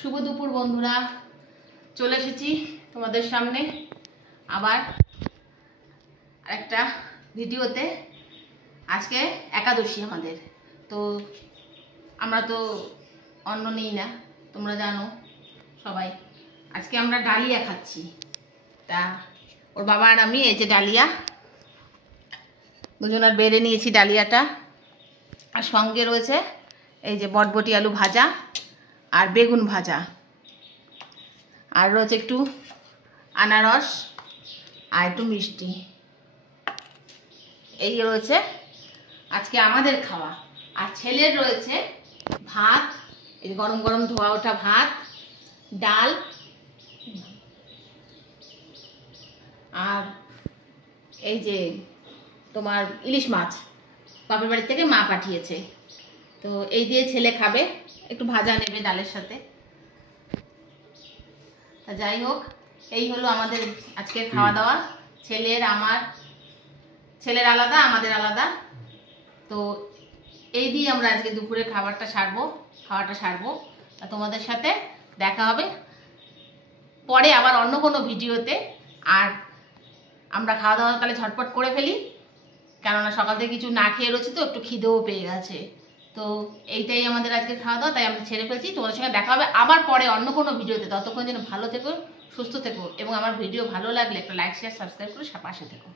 শুভ দুপুর বন্ধুরা, চলে এসেছি তোমাদের সামনে আবার একটা ভিডিওতে। আজকে একাদশী আমাদের, তো আমরা তো অন্ন নিই না, তোমরা জানো সবাই। আজকে আমরা ডালিয়া খাচ্ছি। তা ওর বাবা আর আমি এই যে ডালিয়া দুজনার বেড়ে নিয়েছি ডালিয়াটা, আর সঙ্গে রয়েছে এই যে বটবটি আলু ভাজা আর বেগুন ভাজা, আর রয়েছে একটু আনারস আর একটু মিষ্টি। এই রয়েছে আজকে আমাদের খাওয়া। আর ছেলের রয়েছে ভাত, এই গরম গরম ধোয়া ওঠা ভাত, ডাল, আর এই যে তোমার ইলিশ মাছ বাপের বাড়ি থেকে মা পাঠিয়েছে। তো এই দিয়ে ছেলে খাবে, একটু ভাজা নেবে ডালের সাথে। তা যাই হোক, এই হলো আমাদের আজকের খাওয়া দাওয়া। ছেলের আলাদা, আমাদের আলাদা। তো এই দিয়ে আমরা আজকে দুপুরে খাওয়াটা সারবো। তা তোমাদের সাথে দেখা হবে পরে আবার অন্য কোনো ভিডিওতে। আর আমরা খাওয়া দাওয়া তাহলে ঝটপট করে ফেলি, কেননা সকাল থেকে কিছু না খেয়ে রয়েছে, তো একটু খিদেও পেয়ে গেছে। তো এইটাই আমাদের আজকে খাওয়া দাওয়া, তাই আমরা ছেড়ে ফেলছি। তোমাদের সঙ্গে দেখা হবে আবার পরে অন্য কোনো ভিডিওতে। ততক্ষণ যেন ভালো থেকো, সুস্থ থেকো, এবং আমার ভিডিও ভালো লাগলে একটা লাইক, শেয়ার, সাবস্ক্রাইব করে পাশে থেকো।